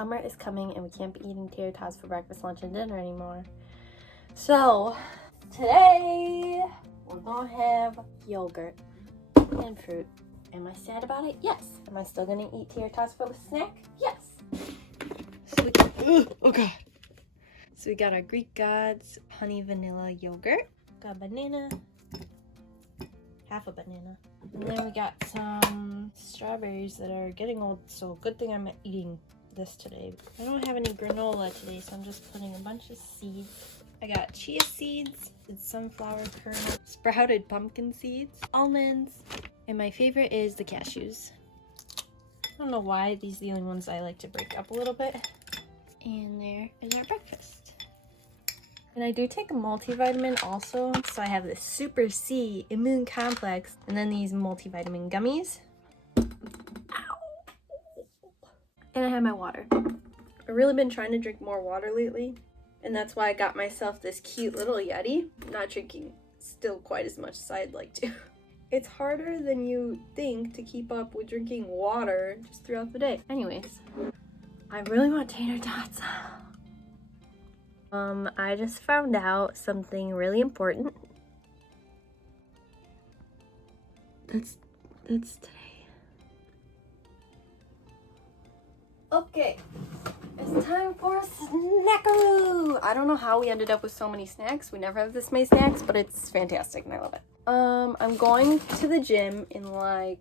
summer is coming and we can't be eating tater tots for breakfast, lunch, and dinner anymore. So today we're gonna have yogurt and fruit. Am I sad about it? Yes. Am I still gonna eat tater tots for the snack? Yes. So we So we got our Greek Gods honey vanilla yogurt. Got a banana, half a banana. And then we got some strawberries that are getting old, so good thing I'm eating this today. I don't have any granola today, so I'm just putting a bunch of seeds. I got chia seeds, sunflower kernel, sprouted pumpkin seeds, almonds, and my favorite is the cashews. I don't know why, these are the only ones I like to break up a little bit. And there is our breakfast. And I do take a multivitamin also, so I have this Super C Immune Complex, and then these multivitamin gummies. Ow. And I have my water. I've really been trying to drink more water lately, and that's why I got myself this cute little Yeti. I'm not drinking still quite as much as I'd like to. It's harder than you think to keep up with drinking water just throughout the day. Anyways, I really want tater tots. I just found out something really important. That's today. Okay, it's time for a snackaroo! I don't know how we ended up with so many snacks. We never have this many snacks, but it's fantastic and I love it. I'm going to the gym in like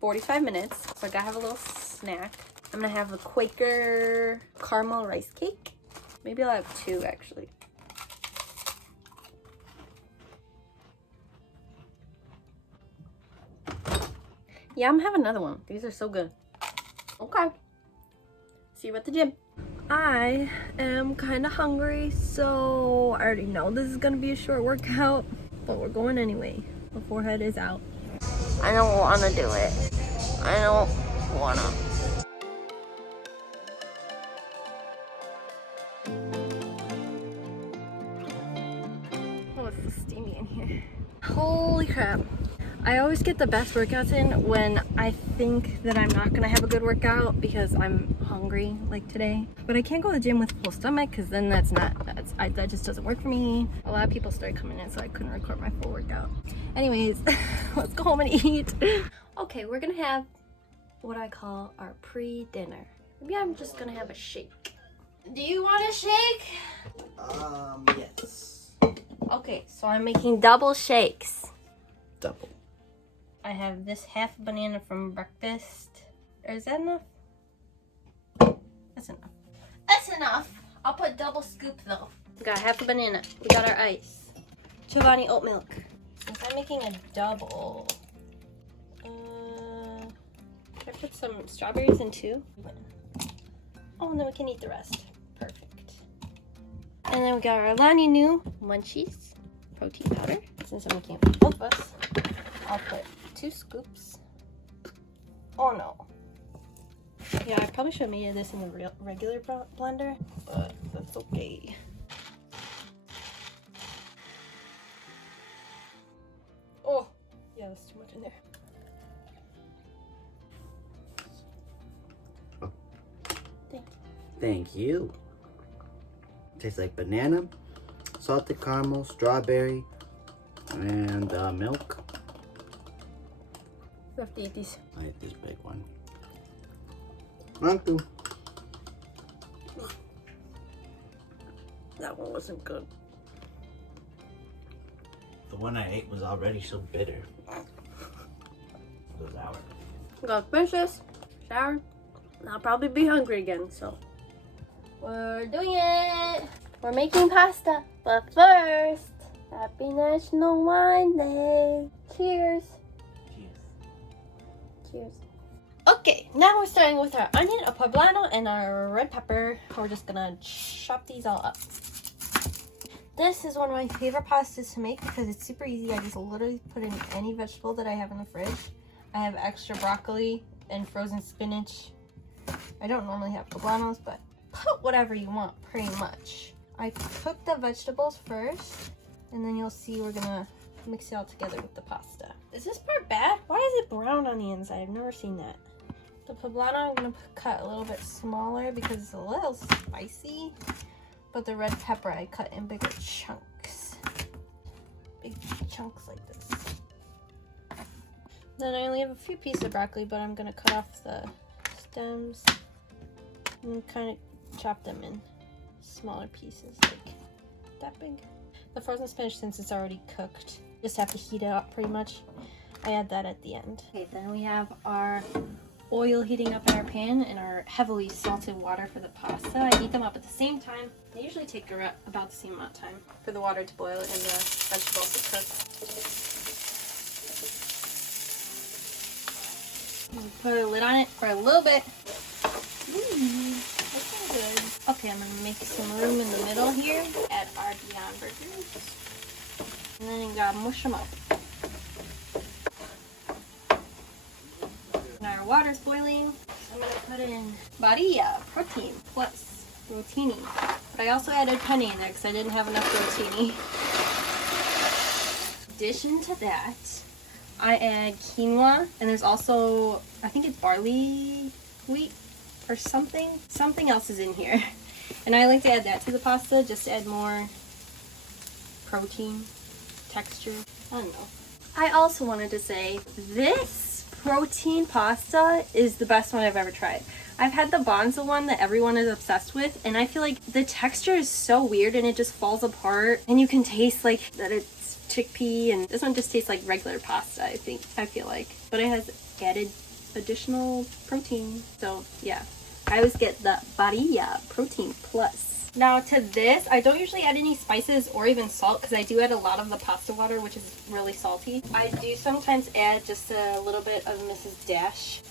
45 minutes, so I gotta have a little snack. I'm gonna have a Quaker caramel rice cake. Maybe I'll have two actually. Yeah, I'm gonna have another one. These are so good. Okay. See you at the gym. I am kind of hungry, so I already know this is gonna be a short workout, but we're going anyway. The forehead is out. I don't want to do it. I don't want to. Oh, it's so steamy in here. Holy crap. I always get the best workouts in when I think that I'm not gonna have a good workout because I'm hungry, like today. But I can't go to the gym with a full stomach because then that just doesn't work for me. A lot of people started coming in, so I couldn't record my full workout. Anyways, let's go home and eat. Okay, we're gonna have what I call our pre-dinner. Maybe I'm just gonna have a shake. Do you want a shake? Yes. Okay, so I'm making double shakes. Double. I have this half banana from breakfast. Is that enough? That's enough. That's enough. I'll put double scoop though. We got half a banana. We got our ice. Chobani oat milk. Since I'm making a double, should I put some strawberries in too? Oh, and then we can eat the rest. Perfect. And then we got our Alani Nu munchies, protein powder. Since I'm making it for both of us, I'll put 2 scoops. Oh no. Yeah, I probably should have made this in the regular blender, but that's okay. Oh, yeah, that's too much in there. Oh. Thank you. Thank you. Tastes like banana, salted caramel, strawberry, and milk. You have to eat these. I ate this big one. Thank you. That one wasn't good. The one I ate was already so bitter. It was sour. We gotta finish this, shower, and I'll probably be hungry again, so. We're doing it! We're making pasta, but first, happy National Wine Day! Cheers! Cheers. Okay, now we're starting with our onion, a poblano, and our red pepper. We're just gonna chop these all up. This is one of my favorite pastas to make because it's super easy. I just literally put in any vegetable that I have in the fridge. I have extra broccoli and frozen spinach. I don't normally have poblanos, but put whatever you want, pretty much. I cook the vegetables first, and then you'll see we're gonna mix it all together with the pasta. Is this part bad? Why is it brown on the inside? I've never seen that. The poblano I'm gonna cut a little bit smaller because it's a little spicy, but the red pepper I cut in bigger chunks. Big chunks like this. Then I only have a few pieces of broccoli, but I'm gonna cut off the stems and kind of chop them in smaller pieces, like that big. The frozen spinach, since it's already cooked, just have to heat it up pretty much. I add that at the end. Okay, then we have our oil heating up in our pan and our heavily salted water for the pasta. I heat them up at the same time. They usually take about the same amount of time for the water to boil and the vegetables to cook. Put a lid on it for a little bit. That's good. Okay, I'm gonna make some room in the middle here. Add our Beyond Burgers. And then you gotta mush them up. Now our water's boiling. So I'm gonna put in Barilla Protein Plus Rotini. But I also added penne in there because I didn't have enough rotini. In addition to that, I add quinoa, and there's also, I think it's barley wheat or something. Something else is in here. And I like to add that to the pasta just to add more protein, texture. I don't know. I also wanted to say this protein pasta is the best one I've ever tried. I've had the Bonza one that everyone is obsessed with, and I feel like the texture is so weird and it just falls apart, and you can taste like that it's chickpea, and this one just tastes like regular pasta, I feel like. But it has added additional protein. So yeah, I always get the Barilla Protein Plus. Now to this, I don't usually add any spices or even salt because I do add a lot of the pasta water, which is really salty. I do sometimes add just a little bit of Mrs. Dash.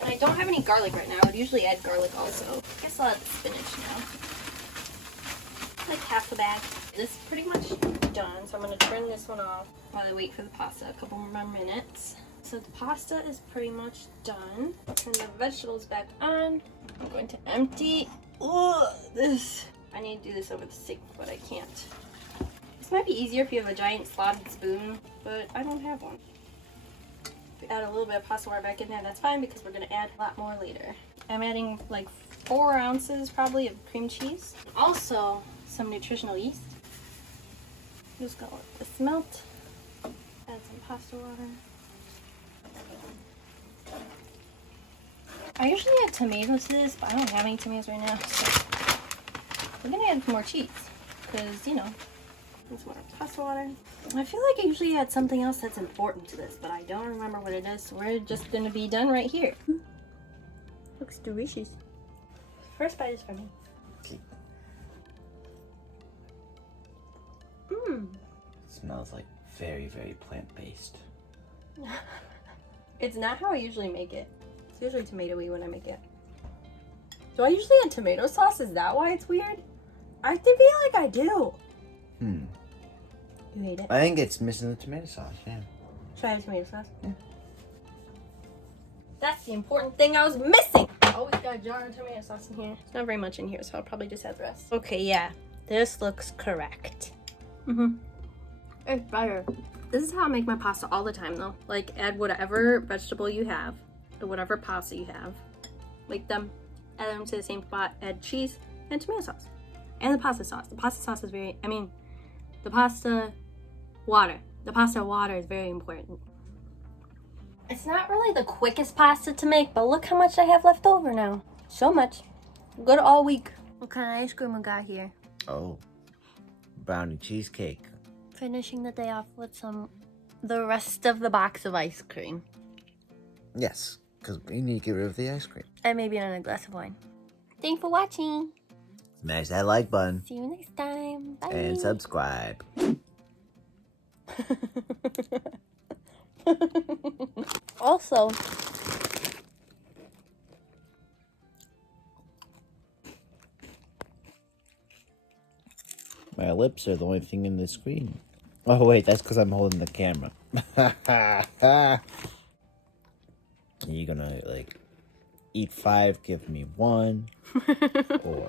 And I don't have any garlic right now. I would usually add garlic also. I guess I'll add the spinach now. Like half a bag. This is pretty much done, so I'm going to turn this one off while I wait for the pasta a couple more minutes. So the pasta is pretty much done. Turn the vegetables back on. I'm going to empty this. I need to do this over the sink, but I can't. This might be easier if you have a giant slotted spoon, but I don't have one. If you add a little bit of pasta water back in there, that's fine because we're going to add a lot more later. I'm adding like 4 ounces probably of cream cheese. Also, some nutritional yeast. Just gonna let this melt. Add some pasta water. I usually add tomatoes to this, but I don't have any tomatoes right now, so we're gonna add more cheese because, you know, it's more pasta water. I feel like I usually add something else that's important to this, but I don't remember what it is, so we're just gonna be done right here. Looks delicious. First bite is for me. Mmm. Smells like very, very plant-based. It's not how I usually make it. It's usually tomatoey when I make it. Do I usually add tomato sauce? Is that why it's weird? I feel like I do. You hate it? I think it's missing the tomato sauce, yeah. Should I have tomato sauce? Yeah. That's the important thing I was missing. Always got a jar of tomato sauce in here. It's not very much in here, so I'll probably just add the rest. Okay, yeah. This looks correct. It's better. This is how I make my pasta all the time, though. Like, add whatever vegetable you have to whatever pasta you have. Make them, add them to the same spot, add cheese and tomato sauce. And the pasta sauce. The pasta sauce is the pasta water. The pasta water is very important. It's not really the quickest pasta to make, but look how much I have left over now. So much. Good all week. What kind of ice cream we got here? Oh, brownie cheesecake. Finishing the day off with the rest of the box of ice cream. Yes, because we need to get rid of the ice cream. And maybe another glass of wine. Thanks for watching. Smash that like button. See you next time. Bye. And subscribe. Also, my lips are the only thing in the screen. Oh wait, that's because I'm holding the camera. You're gonna like eat 5, give me 1, or